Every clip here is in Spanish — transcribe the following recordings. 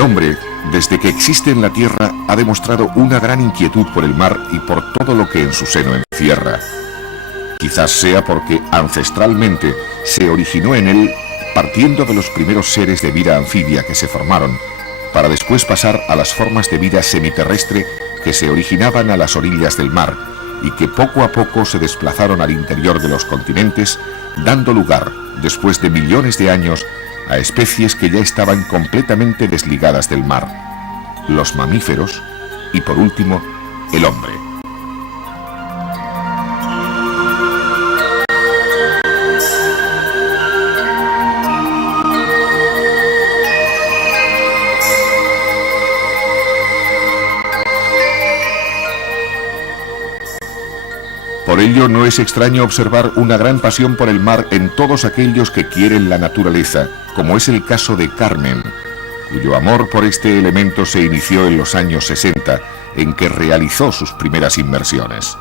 El hombre, desde que existe en la Tierra, ha demostrado una gran inquietud por el mar y por todo lo que en su seno encierra. Quizás sea porque ancestralmente se originó en él partiendo de los primeros seres de vida anfibia que se formaron, para después pasar a las formas de vida semiterrestre que se originaban a las orillas del mar y que poco a poco se desplazaron al interior de los continentes, dando lugar, después de millones de años, a especies que ya estaban completamente desligadas del mar, los mamíferos y, por último, el hombre. Por ello no es extraño observar una gran pasión por el mar en todos aquellos que quieren la naturaleza, como es el caso de Carmen, cuyo amor por este elemento se inició en los años 60, en que realizó sus primeras inmersiones.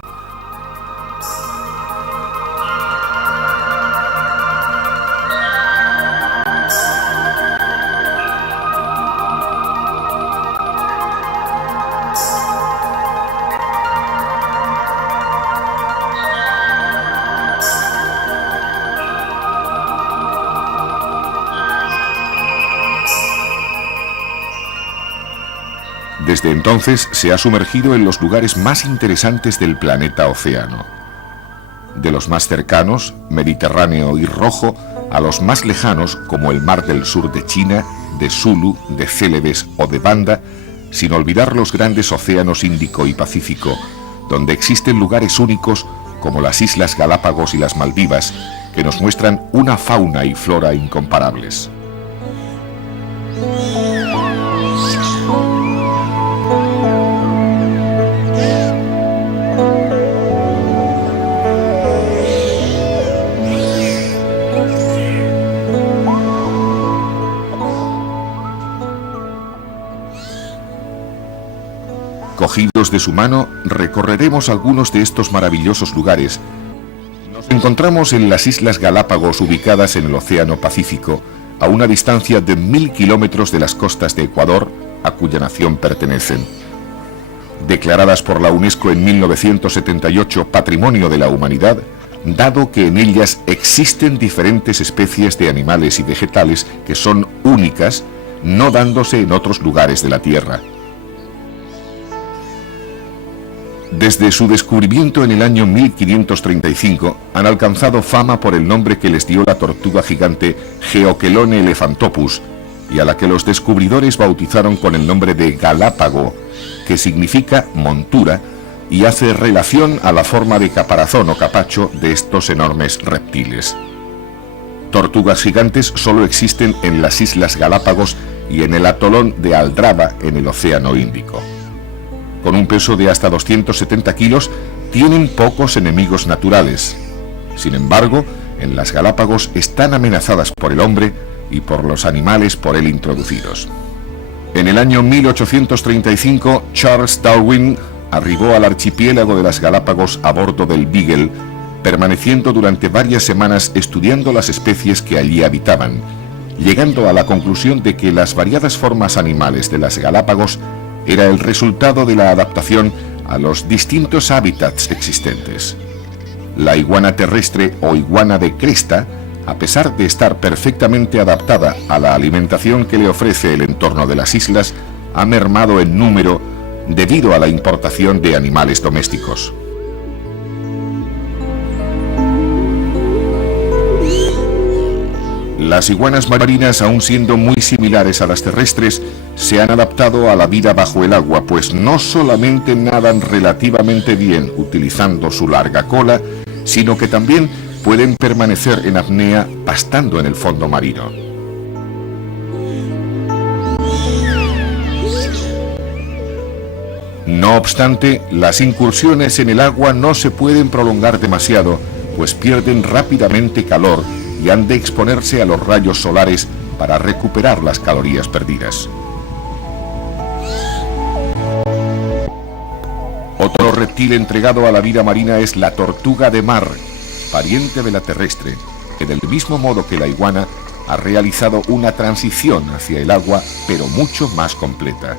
Desde entonces se ha sumergido en los lugares más interesantes del planeta océano. De los más cercanos, Mediterráneo y Rojo, a los más lejanos, como el Mar del Sur de China, de Sulu, de Célebes o de Banda, sin olvidar los grandes océanos Índico y Pacífico, donde existen lugares únicos como las Islas Galápagos y las Maldivas, que nos muestran una fauna y flora incomparables. Cogidos de su mano, recorreremos algunos de estos maravillosos lugares. Nos encontramos en las Islas Galápagos, ubicadas en el Océano Pacífico, a una distancia de 1000 kilómetros de las costas de Ecuador, a cuya nación pertenecen. Declaradas por la UNESCO en 1978 Patrimonio de la Humanidad, dado que en ellas existen diferentes especies de animales y vegetales que son únicas, no dándose en otros lugares de la Tierra. Desde su descubrimiento en el año 1535, han alcanzado fama por el nombre que les dio la tortuga gigante Geokelone elephantopus, y a la que los descubridores bautizaron con el nombre de Galápago, que significa montura, y hace relación a la forma de caparazón o capacho de estos enormes reptiles. Tortugas gigantes solo existen en las Islas Galápagos y en el atolón de Aldraba en el Océano Índico. Con un peso de hasta 270 kilos, tienen pocos enemigos naturales. Sin embargo, en las Galápagos están amenazadas por el hombre y por los animales por él introducidos. En el año 1835, Charles Darwin arribó al archipiélago de las Galápagos a bordo del Beagle, permaneciendo durante varias semanas estudiando las especies que allí habitaban, llegando a la conclusión de que las variadas formas animales de las Galápagos era el resultado de la adaptación a los distintos hábitats existentes. La iguana terrestre o iguana de cresta, a pesar de estar perfectamente adaptada a la alimentación que le ofrece el entorno de las islas, ha mermado en número debido a la importación de animales domésticos. Las iguanas marinas, aun siendo muy similares a las terrestres, se han adaptado a la vida bajo el agua, pues no solamente nadan relativamente bien utilizando su larga cola, sino que también pueden permanecer en apnea pastando en el fondo marino. No obstante, las incursiones en el agua no se pueden prolongar demasiado, pues pierden rápidamente calor y han de exponerse a los rayos solares para recuperar las calorías perdidas. Otro reptil entregado a la vida marina es la tortuga de mar, pariente de la terrestre, que del mismo modo que la iguana ha realizado una transición hacia el agua, pero mucho más completa.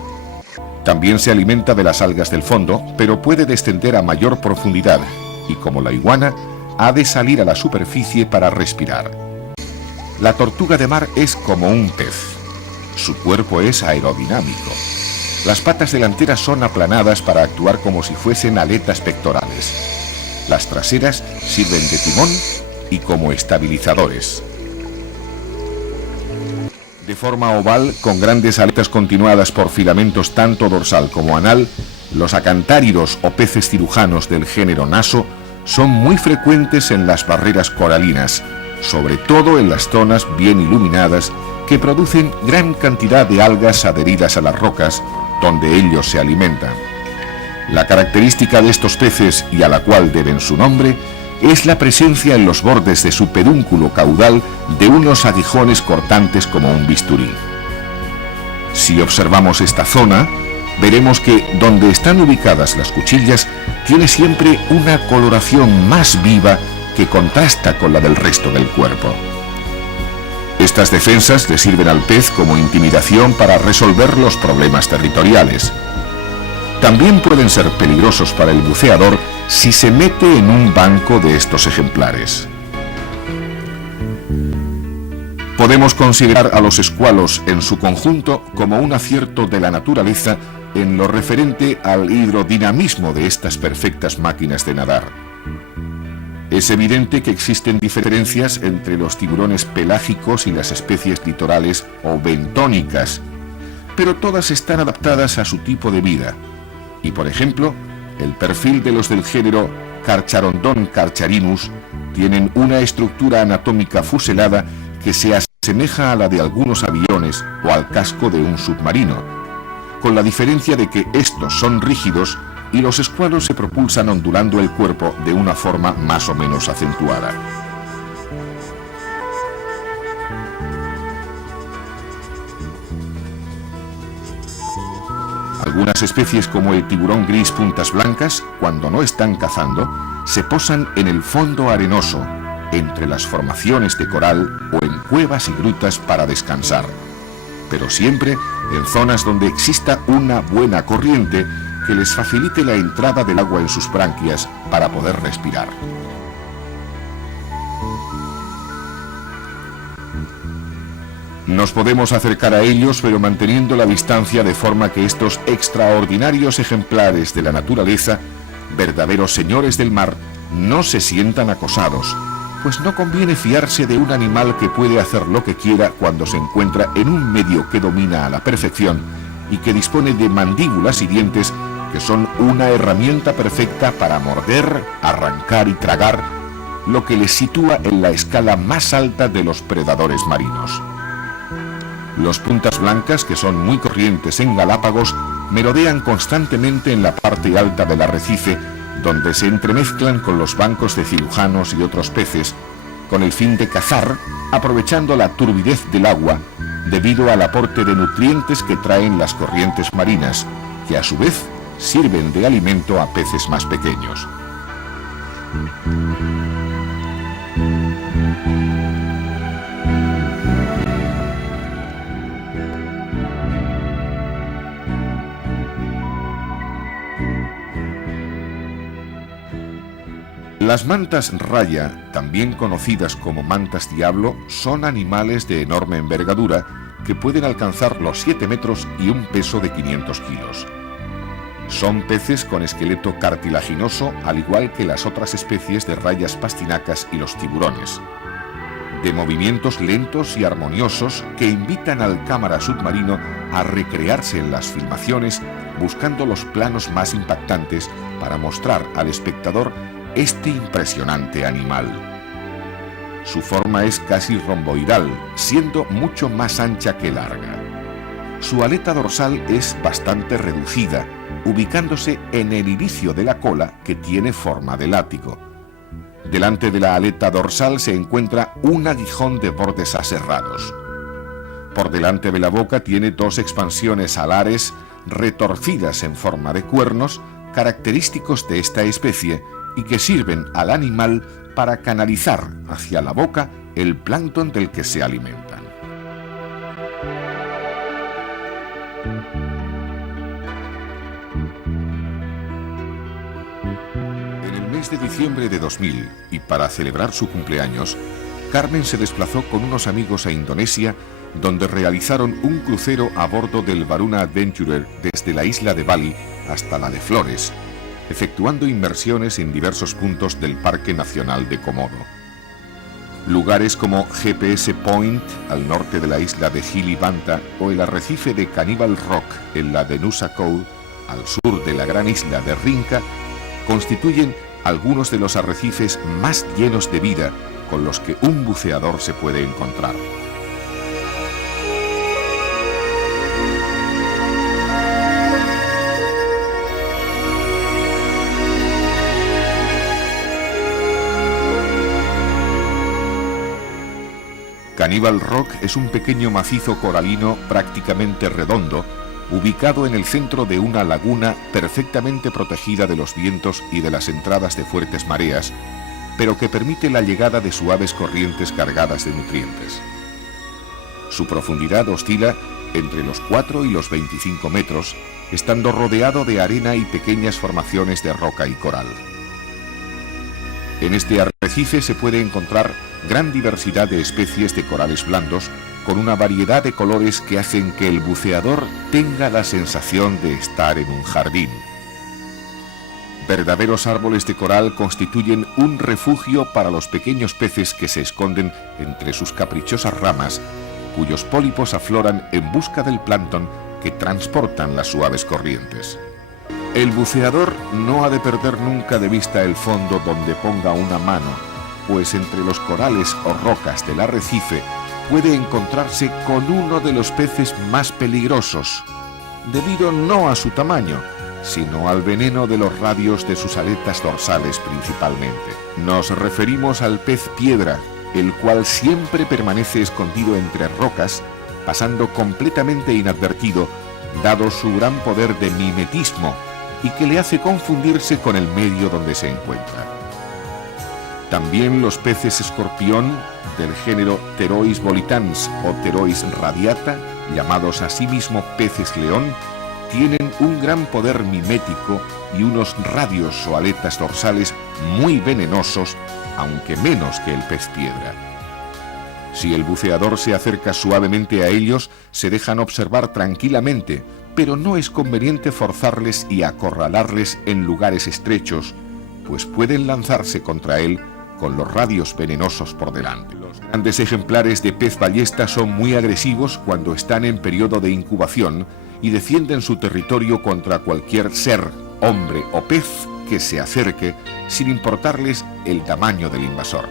También se alimenta de las algas del fondo, pero puede descender a mayor profundidad y, como la iguana, ha de salir a la superficie para respirar. La tortuga de mar es como un pez. Su cuerpo es aerodinámico. Las patas delanteras son aplanadas para actuar como si fuesen aletas pectorales. Las traseras sirven de timón y como estabilizadores. De forma oval, con grandes aletas continuadas por filamentos tanto dorsal como anal, los acantáridos o peces cirujanos del género Naso son muy frecuentes en las barreras coralinas, sobre todo en las zonas bien iluminadas que producen gran cantidad de algas adheridas a las rocas donde ellos se alimentan. La característica de estos peces, y a la cual deben su nombre, es la presencia en los bordes de su pedúnculo caudal de unos aguijones cortantes como un bisturí. Si observamos esta zona, veremos que donde están ubicadas las cuchillas tiene siempre una coloración más viva que contrasta con la del resto del cuerpo. Estas defensas le sirven al pez como intimidación para resolver los problemas territoriales. También pueden ser peligrosos para el buceador si se mete en un banco de estos ejemplares. Podemos considerar a los escualos en su conjunto como un acierto de la naturaleza en lo referente al hidrodinamismo de estas perfectas máquinas de nadar. Es evidente que existen diferencias entre los tiburones pelágicos y las especies litorales o bentónicas, pero todas están adaptadas a su tipo de vida. Y, por ejemplo, el perfil de los del género Carcharodon carcharinus tienen una estructura anatómica fuselada que se asemeja a la de algunos aviones o al casco de un submarino, con la diferencia de que estos son rígidos y los escualos se propulsan ondulando el cuerpo de una forma más o menos acentuada. Algunas especies como el tiburón gris puntas blancas, cuando no están cazando, se posan en el fondo arenoso, entre las formaciones de coral o en cuevas y grutas para descansar, pero siempre en zonas donde exista una buena corriente que les facilite la entrada del agua en sus branquias para poder respirar. Nos podemos acercar a ellos, pero manteniendo la distancia, de forma que estos extraordinarios ejemplares de la naturaleza, verdaderos señores del mar, no se sientan acosados, pues no conviene fiarse de un animal que puede hacer lo que quiera cuando se encuentra en un medio que domina a la perfección y que dispone de mandíbulas y dientes que son una herramienta perfecta para morder, arrancar y tragar, lo que les sitúa en la escala más alta de los predadores marinos. Los puntas blancas, que son muy corrientes en Galápagos, merodean constantemente en la parte alta del arrecife, donde se entremezclan con los bancos de cirujanos y otros peces, con el fin de cazar, aprovechando la turbidez del agua, debido al aporte de nutrientes que traen las corrientes marinas, que a su vez sirven de alimento a peces más pequeños. Las mantas raya, también conocidas como mantas diablo, son animales de enorme envergadura que pueden alcanzar los 7 metros y un peso de 500 kilos. Son peces con esqueleto cartilaginoso, al igual que las otras especies de rayas pastinacas y los tiburones, de movimientos lentos y armoniosos que invitan al cámara submarino a recrearse en las filmaciones, buscando los planos más impactantes para mostrar al espectador este impresionante animal. Su forma es casi romboidal, siendo mucho más ancha que larga. Su aleta dorsal es bastante reducida, ubicándose en el inicio de la cola, que tiene forma de látigo. Delante de la aleta dorsal se encuentra un aguijón de bordes aserrados. Por delante de la boca tiene 2 expansiones alares retorcidas en forma de cuernos, característicos de esta especie, y que sirven al animal para canalizar hacia la boca el plancton del que se alimentan. mes de diciembre de 2000, y para celebrar su cumpleaños, Carmen se desplazó con unos amigos a Indonesia, donde realizaron un crucero a bordo del Varuna Adventurer desde la isla de Bali hasta la de Flores, efectuando inmersiones en diversos puntos del Parque Nacional de Komodo. Lugares como GPS Point, al norte de la isla de Gili Banta, o el arrecife de Cannibal Rock, en la de Nusa Code, al sur de la gran isla de Rinca, constituyen algunos de los arrecifes más llenos de vida con los que un buceador se puede encontrar. Cannibal Rock es un pequeño macizo coralino prácticamente redondo, ubicado en el centro de una laguna perfectamente protegida de los vientos y de las entradas de fuertes mareas, pero que permite la llegada de suaves corrientes cargadas de nutrientes. Su profundidad oscila entre los 4 y los 25 metros, estando rodeado de arena y pequeñas formaciones de roca y coral. En este arrecife se puede encontrar gran diversidad de especies de corales blandos, con una variedad de colores que hacen que el buceador tenga la sensación de estar en un jardín. Verdaderos árboles de coral constituyen un refugio para los pequeños peces que se esconden entre sus caprichosas ramas, cuyos pólipos afloran en busca del plancton que transportan las suaves corrientes. El buceador no ha de perder nunca de vista el fondo donde ponga una mano, pues entre los corales o rocas del arrecife puede encontrarse con uno de los peces más peligrosos, debido no a su tamaño, sino al veneno de los radios de sus aletas dorsales principalmente. Nos referimos al pez piedra, el cual siempre permanece escondido entre rocas, pasando completamente inadvertido, dado su gran poder de mimetismo, y que le hace confundirse con el medio donde se encuentra. También los peces escorpión del género Pterois volitans o Pterois radiata, llamados asimismo peces león, tienen un gran poder mimético y unos radios o aletas dorsales muy venenosos, aunque menos que el pez piedra. Si el buceador se acerca suavemente a ellos, se dejan observar tranquilamente, pero no es conveniente forzarles y acorralarles en lugares estrechos, pues pueden lanzarse contra él con los radios venenosos por delante. Los grandes ejemplares de pez ballesta son muy agresivos cuando están en periodo de incubación y defienden su territorio contra cualquier ser, hombre o pez que se acerque, sin importarles el tamaño del invasor.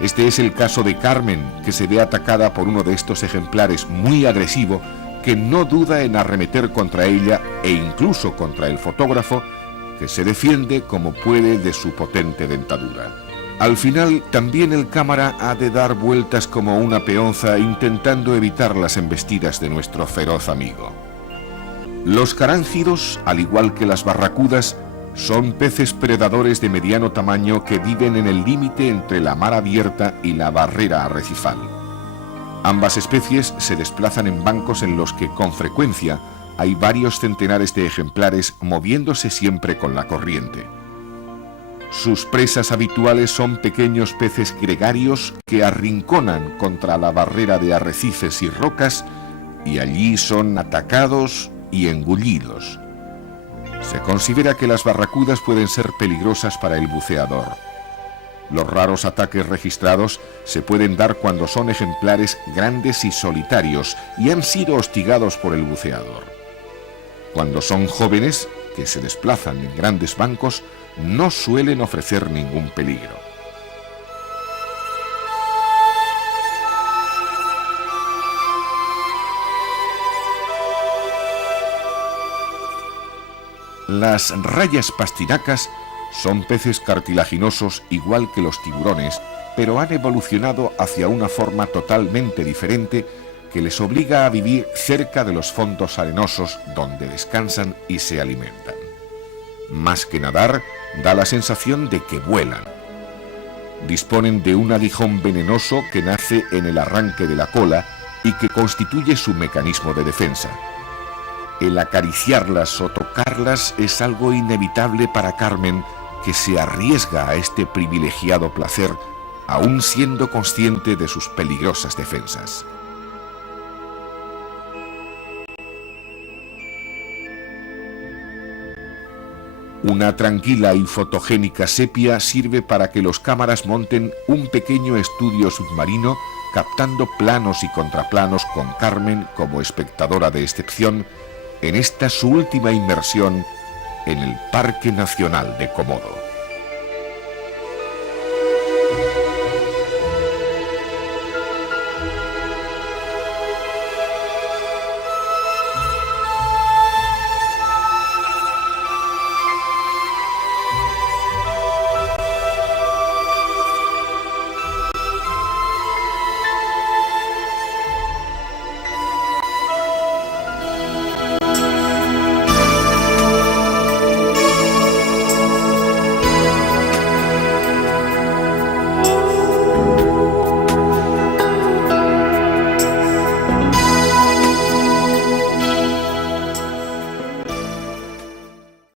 Este es el caso de Carmen, que se ve atacada por uno de estos ejemplares muy agresivo, que no duda en arremeter contra ella e incluso contra el fotógrafo, que se defiende como puede de su potente dentadura. Al final, también el cámara ha de dar vueltas como una peonza intentando evitar las embestidas de nuestro feroz amigo. Los carángidos, al igual que las barracudas, son peces predadores de mediano tamaño que viven en el límite entre la mar abierta y la barrera arrecifal. Ambas especies se desplazan en bancos en los que, con frecuencia, hay varios centenares de ejemplares moviéndose siempre con la corriente. Sus presas habituales son pequeños peces gregarios que arrinconan contra la barrera de arrecifes y rocas y allí son atacados y engullidos. Se considera que las barracudas pueden ser peligrosas para el buceador. Los raros ataques registrados se pueden dar cuando son ejemplares grandes y solitarios y han sido hostigados por el buceador. Cuando son jóvenes, que se desplazan en grandes bancos, no suelen ofrecer ningún peligro. Las rayas pastinacas son peces cartilaginosos igual que los tiburones, pero han evolucionado hacia una forma totalmente diferente que les obliga a vivir cerca de los fondos arenosos donde descansan y se alimentan. Más que nadar, da la sensación de que vuelan. Disponen de un aguijón venenoso que nace en el arranque de la cola y que constituye su mecanismo de defensa. El acariciarlas o tocarlas es algo inevitable para Carmen, que se arriesga a este privilegiado placer, aún siendo consciente de sus peligrosas defensas. Una tranquila y fotogénica sepia sirve para que los cámaras monten un pequeño estudio submarino captando planos y contraplanos con Carmen como espectadora de excepción en esta su última inmersión en el Parque Nacional de Komodo.